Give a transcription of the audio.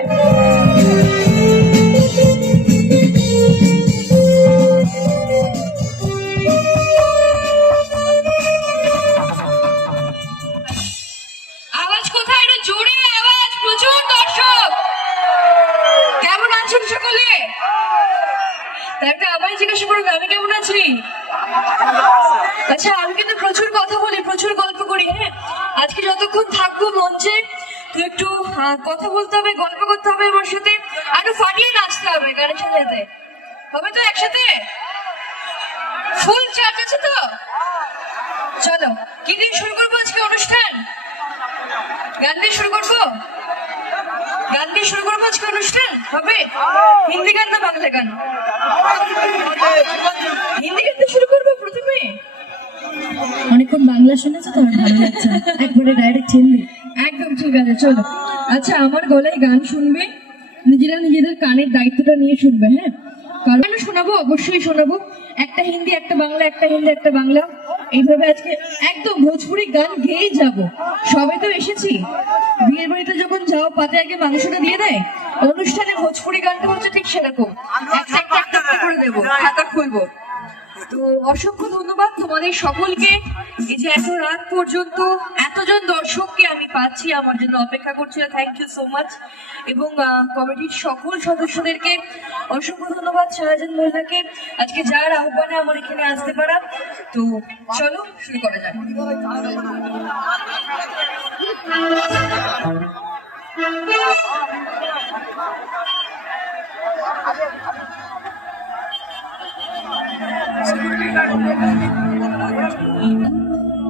আওয়াজ কোথায় এটা জোরে আওয়াজ, প্রচুর দর্শক। কেমন আছেন সকলে? তা একটা আবার জিজ্ঞাসা করব আমি কেমন আছি? আচ্ছা আমি কিন্তু প্রচুর কথা বলি, প্রচুর গল্প করি হ্যাঁ? আজকে যতক্ষণ থাকব মঞ্চে তো একটু কথা বলতে হবে গল্প করতে হবে আমার সাথে আর ফাটিয়ে নাচতে হবে গানের সাথে হবে তো একসাথে? ফুল চার্জ আছে তো? চলো কি দিয়ে শুরু করব আজকে অনুষ্ঠান? গান দিয়ে শুরু করব? গান দিয়ে শুরু করব আজকে অনুষ্ঠান? হবে? হিন্দি গান না বাংলা গান? হিন্দি গান দিয়ে শুরু করব প্রথমে। অনেকক্ষণ বাংলা শুনেছো তো আর ভালো লাগছে একবারে ডাইরেক্ট হিন্দি। ঠিক আছে চলো। আচ্ছা আমার গলায় গান শুনবে। নিজেরা নিজেদের কানের দায়িত্বটা নিয়ে শুনবে হ্যাঁ? কারণ শোনাবো, অবশ্যই শোনাবো। একটা হিন্দি, একটা বাংলা, একটা হিন্দি, একটা বাংলা। এইভাবে আজকে একদম ভোজপুরি গান গেয়েই যাব। সবে তো এসেছি। বিয়ের বাড়িতে যখন যাও, পাতে আগে মাংসটা দিয়ে দেয়। অনুষ্ঠানে ভোজপুরি গানটা হচ্ছে ঠিক সেরকম। করে দেবো, খাতা খুলবো। তো অসংখ্য ধন্যবাদ তোমাদের সকলকে। এই যে এত রাত পর্যন্ত এতজন দর্শককে আমি পাচ্ছি আমার জন্য অপেক্ষা করছিল থ্যাংক ইউ সো মাচ এবং কমিটির সকল সদস্যদেরকে অসংখ্য ধন্যবাদ শাহজাহান মোল্লাকে। আজকে যার আহ্বানে আমার এখানে আসতে পারা। তো চলো, শুরু করা যাক। Thank you. 嗯。